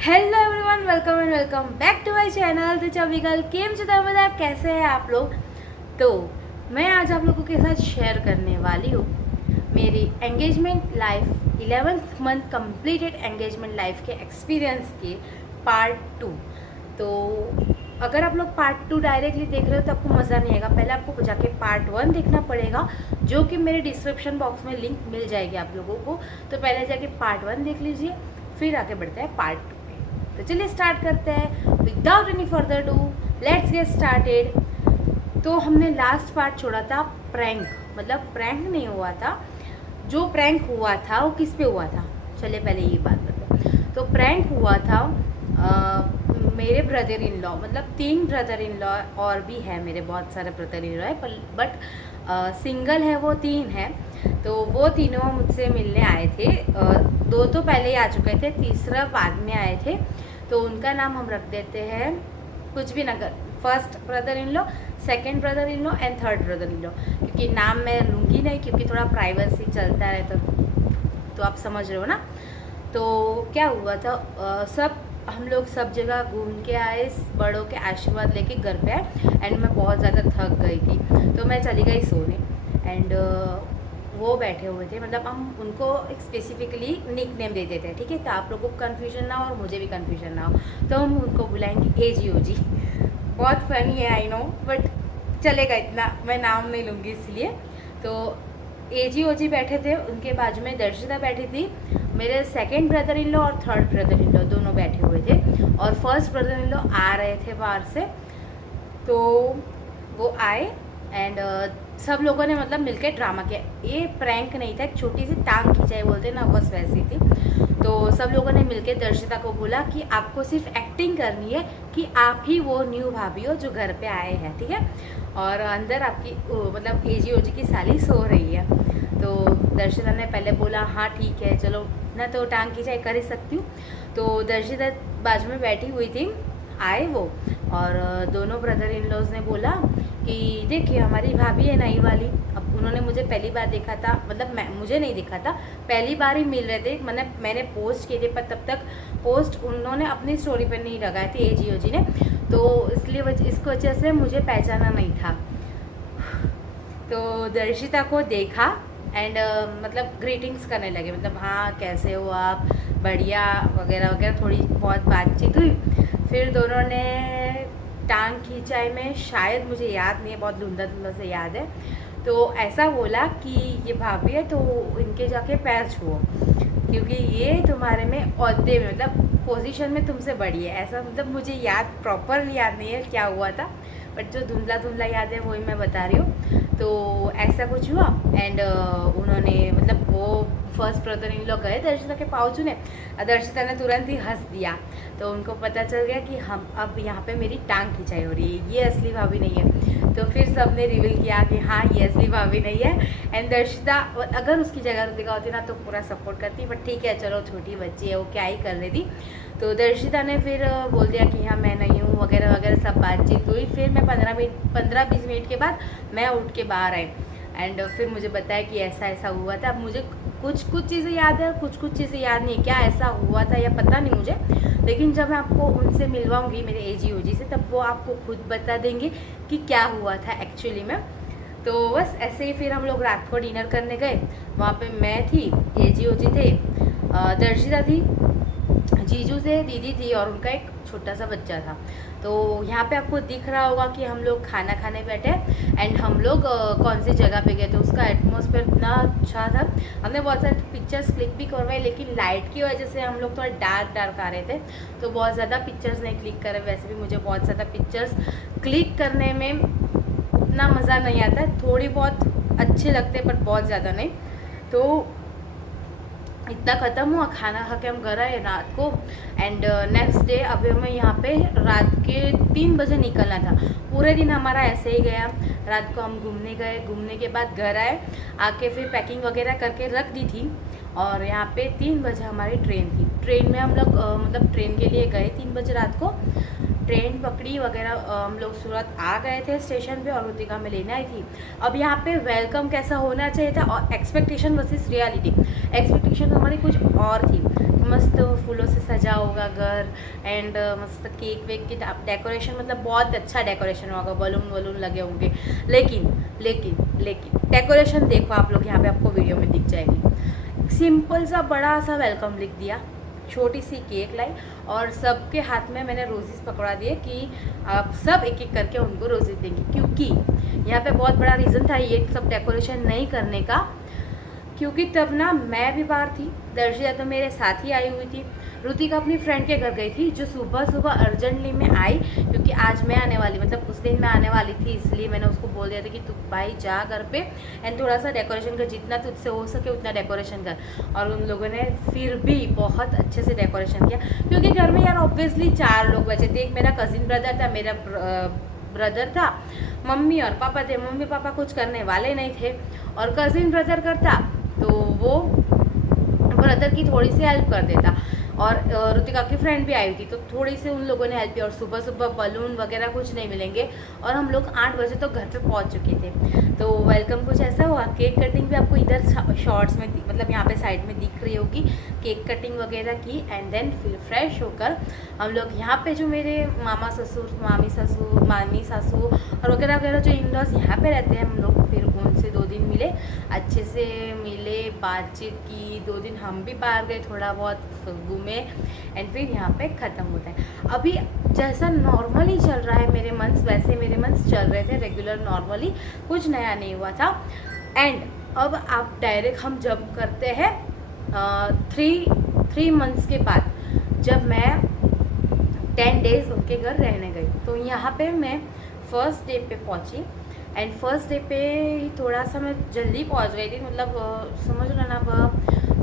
Hello everyone, welcome and welcome back to my channel. तो चबिकल केम चिता आप कैसे हैं आप लोग। तो मैं आज आप लोगों के साथ शेयर करने वाली हूँ मेरी engagement life 11th month completed engagement life के एक्सपीरियंस के पार्ट 2। तो अगर आप लोग पार्ट 2 डायरेक्टली देख रहे हो तो आपको मज़ा नहीं आएगा। पहले आपको जाके पार्ट 1 देखना पड़ेगा, जो कि मेरे डिस्क्रिप्शन बॉक्स में लिंक मिल जाएगी आप लोगों को। तो पहले जाके पार्ट 1 देख लीजिए, फिर आगे बढ़ते हैं पार्ट 2। तो चलिए स्टार्ट करते हैं without any further do, let's get started. तो हमने लास्ट पार्ट छोड़ा था प्रैंक, मतलब प्रैंक नहीं हुआ था, जो प्रैंक हुआ था वो किस पे हुआ था। चलिए पहले ये बात करते हैं। तो प्रैंक हुआ था मेरे ब्रदर इन लॉ, मतलब 3 ब्रदर इन लॉ, और भी है मेरे बहुत सारे ब्रदर इन लॉ है, बट सिंगल है वो 3 है। तो वो तीनों मुझसे मिलने आए थे। 2 तो पहले ही आ चुके थे, तीसरा बाद में आए थे। तो उनका नाम हम रख देते हैं कुछ भी नगर, first brother in law, second brother in law and third brother in law, क्योंकि नाम मैं लूँगी नहीं, क्योंकि थोड़ा प्राइवेसी चलता है। तो आप समझ रहे हो ना। तो क्या हुआ था, सब हम लोग सब जगह घूम के आए, बड़ों के आशीर्वाद लेके घर पे आए। एंड मैं बहुत ज़्यादा थक गई थी, तो मैं चली गई सोने। एंड वो बैठे हुए थे, मतलब हम उनको एक स्पेसिफिकली निक नेम दे देते हैं, ठीक है। तो आप लोगों को कन्फ्यूजन ना हो और मुझे भी कन्फ्यूजन ना हो, तो हम उनको बुलाएंगे AGOG। बहुत फनी है आई नो, बट चलेगा, इतना मैं नाम नहीं लूँगी इसलिए। तो AGOG बैठे थे, उनके बाजू में दर्शिता बैठी थी, मेरे सेकेंड ब्रदर इन लॉ और थर्ड ब्रदर इन लॉ दोनों बैठे हुए थे, और फर्स्ट ब्रदर इन लॉ आ रहे थे बाहर से। तो वो आए एंड सब लोगों ने मतलब मिलकर ड्रामा किया। ये प्रैंक नहीं था, एक छोटी सी टांग खिंचाई बोलते ना, बस वैसी थी। तो सब लोगों ने मिलकर दर्शिता को बोला कि आपको सिर्फ एक्टिंग करनी है कि आप ही वो न्यू भाभी हो जो घर पे आए हैं, ठीक है। और अंदर आपकी मतलब AGOG की साली सो रही है। तो दर्शिता ने पहले बोला हाँ ठीक है, चलो ना, तो टांग खिंचाई कर ही सकती हूँ। तो दर्शिता बाजू में बैठी हुई थी, आए वो, और दोनों ब्रदर इन लॉज ने बोला कि देखिए हमारी भाभी है नई वाली। अब उन्होंने मुझे पहली बार देखा था, मतलब मुझे नहीं देखा था, पहली बार ही मिल रहे थे। मैंने पोस्ट किए थे, पर तब तक पोस्ट उन्होंने अपनी स्टोरी पर नहीं लगाए थे AGOG ने, तो इसलिए इस वजह से मुझे पहचाना नहीं था। तो दर्शिता को देखा एंड मतलब ग्रीटिंग्स करने लगे, मतलब हाँ कैसे हो आप, बढ़िया वगैरह वगैरह, थोड़ी बहुत बातचीत हुई। फिर दोनों ने टांग खींचाई में, शायद मुझे याद नहीं है, बहुत धुंधला धुंधला से याद है, तो ऐसा बोला कि ये भाभी है तो इनके जाके पैर छुओ, क्योंकि ये तुम्हारे में ओहदे में, मतलब पोजीशन में तुमसे बड़ी है, ऐसा। मतलब मुझे याद प्रॉपर याद नहीं है क्या हुआ था, बट जो धुंधला धुंधला याद है वही मैं बता रही हूँ। तो ऐसा कुछ हुआ एंड उन्होंने, मतलब वो फर्स्ट ब्रदर इन लोग गए दर्शिता के पाँव छूने, दर्शिता ने तुरंत ही हंस दिया। तो उनको पता चल गया कि हम अब यहाँ पे मेरी टांग खिंचाई हो रही है, ये असली भाभी नहीं है। तो फिर सब ने रिवील किया कि हाँ ये असली भाभी नहीं है। एंड दर्शिता अगर उसकी जगह रुतिका होती ना तो पूरा सपोर्ट करती, बट ठीक है चलो छोटी बच्ची है, वो क्या ही कर रही थी। तो दर्शिता ने फिर बोल दिया कि हाँ मैं नहीं हूँ वगैरह वगैरह, सब बातचीत हुई। फिर मैं 15-20 मिनट के बाद मैं उठ के बाहर आई एंड फिर मुझे बताया कि ऐसा ऐसा हुआ था। अब मुझे कुछ चीज़ें याद है, कुछ चीज़ें याद नहीं, क्या ऐसा हुआ था या पता नहीं मुझे, लेकिन जब मैं आपको उनसे मिलवाऊंगी मेरे AGOG से, तब वो आपको खुद बता देंगे कि क्या हुआ था एक्चुअली में। तो बस ऐसे ही फिर हम लोग रात को डिनर करने गए। वहाँ पे मैं थी, AGOG थे, दर्शिता थी, जीजू थे, दीदी थी, और उनका एक छोटा सा बच्चा था। तो यहाँ पे आपको दिख रहा होगा कि हम लोग खाना खाने बैठे एंड हम लोग कौन सी जगह पे गए थे, उसका एटमॉस्फेयर इतना अच्छा था। हमने बहुत सारे पिक्चर्स क्लिक भी करवाए, लेकिन लाइट की वजह से हम लोग थोड़ा डार्क आ रहे थे, तो बहुत ज़्यादा पिक्चर्स नहीं क्लिक करे। वैसे भी मुझे बहुत ज़्यादा पिक्चर्स क्लिक करने में उतना मज़ा नहीं आता है, थोड़ी बहुत अच्छे लगते पर बहुत ज़्यादा नहीं। तो इतना ख़त्म हुआ, खाना खा के हम घर आए रात को। एंड नेक्स्ट डे अभी हमें यहाँ पे रात के 3 बजे निकलना था। पूरे दिन हमारा ऐसे ही गया। रात को हम घूमने गए, घूमने के बाद घर आए, आके फिर पैकिंग वगैरह करके रख दी थी। और यहाँ पे 3 बजे हमारी ट्रेन थी। ट्रेन में हम लोग मतलब ट्रेन के लिए गए 3 बजे रात को, ट्रेन पकड़ी वगैरह, हम लोग सूरत आ गए थे स्टेशन पे, और रुतिका में लेने आई थी। अब यहाँ पे वेलकम कैसा होना चाहिए था और एक्सपेक्टेशन वर्सेस रियलिटी। एक्सपेक्टेशन हमारी कुछ और थी, मस्त फूलों से सजा होगा घर एंड मस्त केक वेक की डेकोरेशन, मतलब बहुत अच्छा डेकोरेशन होगा, बलून वलून लगे होंगे। लेकिन लेकिन लेकिन डेकोरेशन देखो आप लोग, यहाँ पे आपको वीडियो में दिख जाएगी। सिंपल सा बड़ा सा वेलकम लिख दिया, छोटी सी केक लाई और सबके हाथ में मैंने रोजेस पकड़ा दिए कि आप सब एक एक करके उनको रोजेस देंगे, क्योंकि यहाँ पे बहुत बड़ा रीज़न था ये सब डेकोरेशन नहीं करने का, क्योंकि तब ना मैं भी बाहर थी, दर्शिया तो मेरे साथ ही आई हुई थी, रुतिका अपनी फ्रेंड के घर गई थी, जो सुबह सुबह अर्जेंटली में आई, क्योंकि आज मैं आने वाली, मतलब उस दिन मैं आने वाली थी, इसलिए मैंने उसको बोल दिया था कि तू भाई जा घर पे एंड थोड़ा सा डेकोरेशन कर, जितना तुझसे हो सके उतना डेकोरेशन कर। और उन लोगों ने फिर भी बहुत अच्छे से डेकोरेशन किया, क्योंकि घर में यार ऑब्वियसली 4 लोग बचे थे। एक मेरा कज़िन ब्रदर था, मेरा ब्रदर था, मम्मी और पापा थे। मम्मी पापा कुछ करने वाले नहीं थे और कज़िन ब्रदर करता तो वो ब्रदर की थोड़ी सी हेल्प कर देता, और रुतिका की फ्रेंड भी आई थी तो थोड़ी सी उन लोगों ने हेल्प की। और सुबह सुबह बलून वगैरह कुछ नहीं मिलेंगे और हम लोग 8 बजे तो घर पे पहुंच चुके थे। तो वेलकम कुछ ऐसा हुआ। केक कटिंग भी आपको इधर शॉर्ट्स में मतलब यहाँ पे साइड में दिख रही होगी, केक कटिंग वगैरह की एंड देन फिर फ्रेश होकर हम लोग यहाँ पे जो मेरे मामा ससुर, मामी सासू और वगैरह वगैरह जो इन लॉज यहाँ पे रहते हैं, हम लोग फिर उनसे 2 दिन मिले, अच्छे से मिले, बातचीत की। 2 दिन हम भी बाहर गए, थोड़ा बहुत घूमे एंड फिर यहाँ पे ख़त्म होता है। अभी जैसा नॉर्मली चल रहा है मेरे मंथ्स, वैसे मेरे मंथ्स चल रहे थे रेगुलर नॉर्मली, कुछ नया नहीं हुआ था। एंड अब आप डायरेक्ट हम जब करते हैं 3 मंथ्स के बाद, जब मैं 10 डेज़ उनके घर रहने गई, तो यहाँ पे मैं फर्स्ट डे पे पहुँची एंड फर्स्ट डे पे ही थोड़ा सा मैं जल्दी पहुँच गई थी, मतलब समझ लो ना,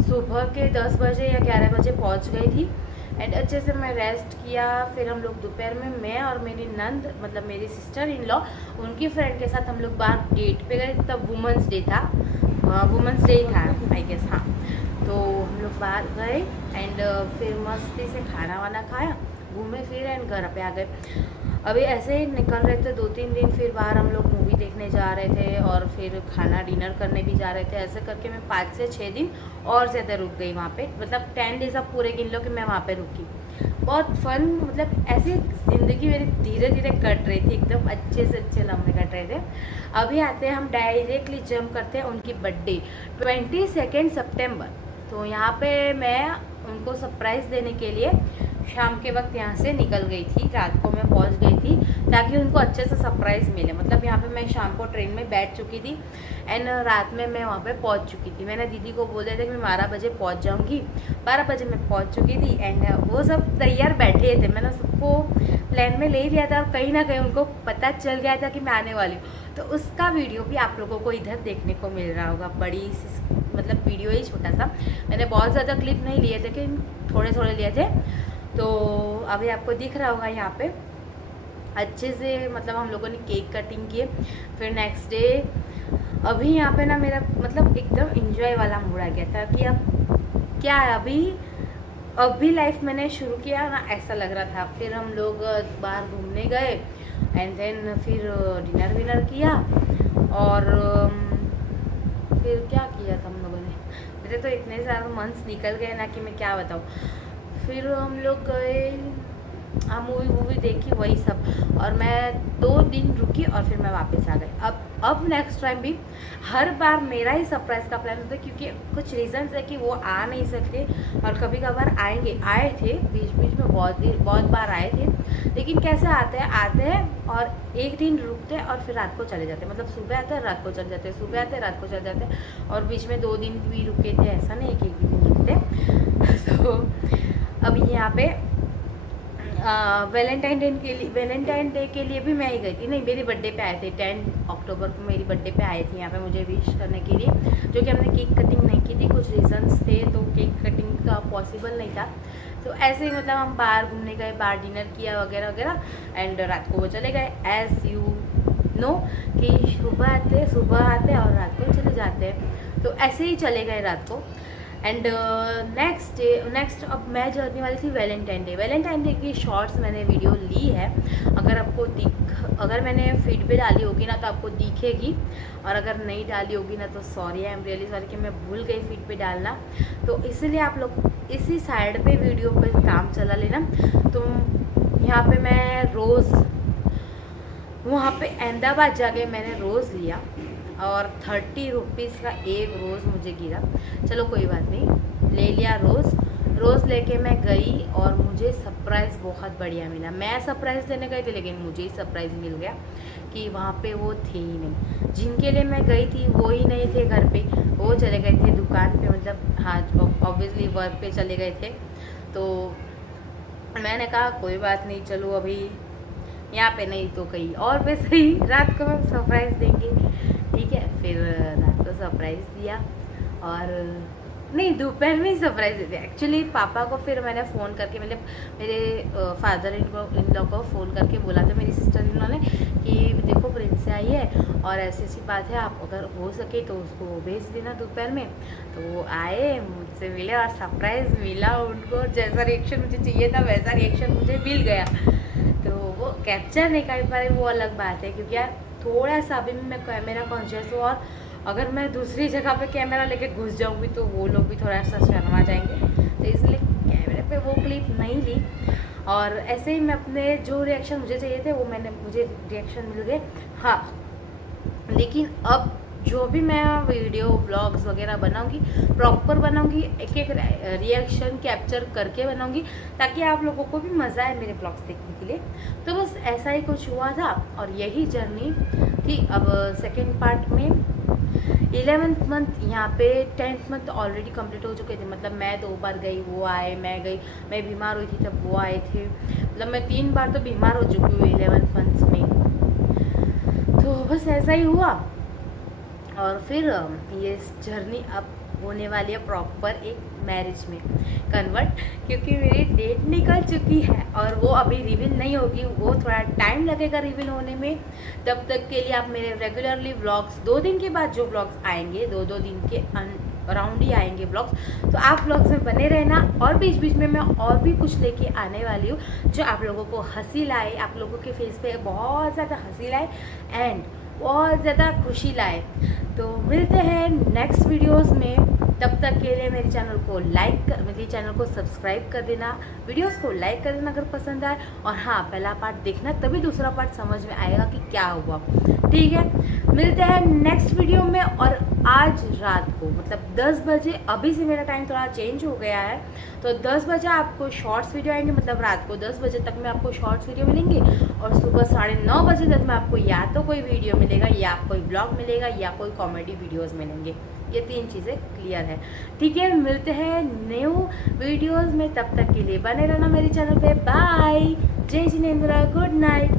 सुबह के 10 बजे या 11 बजे पहुँच गई थी एंड अच्छे से मैं रेस्ट किया। फिर हम लोग दोपहर में मैं और मेरी नंद, मतलब मेरी सिस्टर इन लॉ, उनकी फ्रेंड के साथ हम लोग बाहर डेट पे गए। तब वुमेंस डे था, वुमेंस डे था आई गेस, हाँ। तो हम लोग बाहर गए एंड फिर मस्ती से खाना वाना खाया, घूमे फिर एंड घर पे आ गए। अभी ऐसे ही निकल रहे थे 2-3 दिन, फिर बाहर हम लोग मूवी देखने जा रहे थे और फिर खाना डिनर करने भी जा रहे थे। ऐसे करके मैं 5 से 6 दिन और ज़्यादा रुक गई वहाँ पे, मतलब 10 डेज़ अब पूरे गिन लो कि मैं वहाँ पे रुकी। बहुत फन, मतलब ऐसे ज़िंदगी मेरी धीरे धीरे कट रही थी, एकदम अच्छे से अच्छे लम्हे कट रहे थे। अभी आते हैं हम डायरेक्टली जंप करते हैं उनकी बर्थडे 22 सितंबर। तो यहाँ पे मैं उनको सरप्राइज़ देने के लिए शाम के वक्त यहाँ से निकल गई थी, रात को मैं पहुँच गई थी ताकि उनको अच्छे से सरप्राइज़ मिले। मतलब यहाँ पे मैं शाम को ट्रेन में बैठ चुकी थी एंड रात में मैं वहाँ पे पहुँच चुकी थी। मैंने दीदी को बोल दिया था कि मैं 12 बजे पहुँच जाऊँगी, 12 बजे मैं पहुँच चुकी थी एंड वो सब तैयार बैठे थे। मैंने सबको प्लान में ले लिया था और कहीं ना कहीं उनको पता चल गया था कि मैं आने वाली हूँ, तो उसका वीडियो भी आप लोगों को इधर देखने को मिल रहा होगा। बड़ी सी मतलब वीडियो ही छोटा सा, मैंने बहुत ज़्यादा क्लिप नहीं लिए थे, लेकिन थोड़े थोड़े लिए थे। तो अभी आपको दिख रहा होगा यहाँ पे अच्छे से, मतलब हम लोगों ने केक कटिंग किए। फिर नेक्स्ट डे अभी यहाँ पे ना मेरा मतलब एकदम इंजॉय वाला मूड आ गया था कि अब क्या है, अभी लाइफ मैंने शुरू किया ना, ऐसा लग रहा था। फिर हम लोग बाहर घूमने गए एंड देन फिर डिनर विनर किया और फिर क्या किया था हम लोगों ने, मेरे तो इतने सारे मंथ्स निकल गए ना कि मैं क्या बताऊँ। फिर हम लोग गए, मूवी वूवी देखी, वही सब, और मैं 2 दिन रुकी और फिर मैं वापस आ गई। अब नेक्स्ट टाइम भी हर बार मेरा ही सरप्राइज़ का प्लान होता है, क्योंकि कुछ रीज़न्स है कि वो आ नहीं सकते और कभी कभार आएंगे, आए थे बीच बीच में, बहुत बार आए थे। लेकिन कैसे आते हैं और एक दिन रुकते हैं और फिर रात को चले जाते हैं, मतलब सुबह आते हैं रात को चले जाते हैं, सुबह आते हैं रात को चले जाते हैं, और बीच में 2 दिन भी रुके थे, ऐसा नहीं कि 1 दिन रुकते। तो अभी यहाँ पे वैलेंटाइन डे के लिए भी मैं ही गई थी, नहीं मेरी बर्थडे पे आए थे, 10 अक्टूबर को मेरी बर्थडे पे आए थे यहाँ पे मुझे विश करने के लिए, जो कि हमने केक कटिंग नहीं की थी, कुछ रीजंस थे तो केक कटिंग का पॉसिबल नहीं था। तो ऐसे ही मतलब हम बाहर घूमने गए, बाहर डिनर किया वगैरह वगैरह एंड रात को वो चले गए। एज़ यू नो कि सुबह आते और रात को चले जाते हैं, तो ऐसे ही चले गए रात को। एंड नेक्स्ट अब मैं चलने वाली थी वैलेंटाइन डे की शॉर्ट्स मैंने वीडियो ली है। अगर मैंने फीड पे डाली होगी ना तो आपको दिखेगी, और अगर नहीं डाली होगी ना तो sorry, I am really sorry कि मैं भूल गई फीड पे डालना। तो इसलिए आप लोग इसी साइड पे वीडियो पे काम चला लेना। तो यहाँ पे मैं रोज़ वहाँ पे अहमदाबाद जाके मैंने रोज़ लिया और 30 रुपीज़ का एक रोज़ मुझे गिरा। चलो कोई बात नहीं, ले लिया रोज़ लेके मैं गई और मुझे सरप्राइज़ बहुत बढ़िया मिला। मैं सरप्राइज़ देने गई थी लेकिन मुझे ही सरप्राइज़ मिल गया कि वहाँ पे वो थे ही नहीं, जिनके लिए मैं गई थी वो ही नहीं थे घर पे, वो चले गए थे दुकान पे, मतलब हाँ ऑब्वियसली वर्क पे चले गए थे। तो मैंने कहा कोई बात नहीं, चलो अभी यहाँ पे नहीं तो कहीं और पे सही रात को हम सरप्राइज़ देंगे। ठीक है, फिर रात को सरप्राइज़ दिया, और नहीं दोपहर में ही सरप्राइज़ दे दिया एक्चुअली पापा को। फिर मैंने फ़ोन करके मतलब मेरे फादर इन लॉ को फ़ोन करके बोला था मेरी सिस्टर इन लॉ ने कि देखो प्रिंस आई है और ऐसी बात है, आप अगर हो सके तो उसको भेज देना दोपहर में। तो वो आए, मुझसे मिले और सरप्राइज़ मिला उनको। जैसा रिएक्शन मुझे चाहिए था वैसा रिएक्शन मुझे मिल गया। तो वो कैप्चर नहीं कर पा रहे, वो अलग बात है, क्योंकि यार थोड़ा सा अभी मैं कैमरा कॉन्शियस हूँ, और अगर मैं दूसरी जगह पे कैमरा लेके घुस जाऊँगी तो वो लोग भी थोड़ा सा शर्मा जाएंगे, तो इसलिए कैमरे पे वो क्लिप नहीं ली। और ऐसे ही मैं अपने जो रिएक्शन मुझे चाहिए थे वो मुझे रिएक्शन मिल गए। हाँ, लेकिन अब जो भी मैं वीडियो ब्लॉग्स वगैरह बनाऊंगी प्रॉपर बनाऊंगी, एक एक रिएक्शन कैप्चर करके बनाऊंगी ताकि आप लोगों को भी मज़ा आए मेरे ब्लॉग्स देखने के लिए। तो बस ऐसा ही कुछ हुआ था और यही जर्नी थी। अब सेकेंड पार्ट में 11th मंथ, यहाँ पे 10th मंथ ऑलरेडी कंप्लीट हो चुके थे। मतलब मैं 2 बार गई, वो आए, मैं गई, मैं बीमार हुई थी तब वो आए थे, मतलब मैं 3 बार तो बीमार हो चुकी हूँ 11th मंथ में। तो बस ऐसा ही हुआ, और फिर ये जर्नी अब होने वाली है प्रॉपर एक मैरिज में कन्वर्ट, क्योंकि मेरी डेट निकल चुकी है और वो अभी रिवील नहीं होगी, वो थोड़ा टाइम लगेगा रिवील होने में। तब तक के लिए आप मेरे रेगुलरली व्लॉग्स 2 दिन के बाद जो व्लॉग्स आएंगे 2-2 दिन के अराउंड ही आएंगे व्लॉग्स, तो आप व्लॉग्स में बने रहना। और बीच बीच में मैं और भी कुछ लेके आने वाली हूँ जो आप लोगों को हंसी लाए, आप लोगों के फेस पे बहुत ज़्यादा हंसी लाए एंड बहुत ज़्यादा खुशी लाए। तो मिलते हैं नेक्स्ट वीडियोस में, तब तक के लिए मेरे चैनल को सब्सक्राइब कर देना, वीडियोस को लाइक कर देना अगर पसंद आए, और हाँ पहला पार्ट देखना तभी दूसरा पार्ट समझ में आएगा कि क्या हुआ। ठीक है, मिलते हैं नेक्स्ट वीडियो में। और आज रात को मतलब 10 बजे, अभी से मेरा टाइम थोड़ा चेंज हो गया है, तो 10 बजे आपको शॉर्ट्स वीडियो आएंगे, मतलब रात को 10 बजे तक में आपको शॉर्ट्स वीडियो मिलेंगे, और सुबह 9:30 बजे तक में आपको या तो कोई वीडियो मिलेगा या कोई ब्लॉग मिलेगा या कोई कॉमेडी वीडियोस मिलेंगे। ये 3 चीज़ें क्लियर है। ठीक है, मिलते हैं न्यू वीडियोस में, तब तक के लिए बने रहना मेरे चैनल पे। बाय, जय जिनेंद्र, गुड नाइट।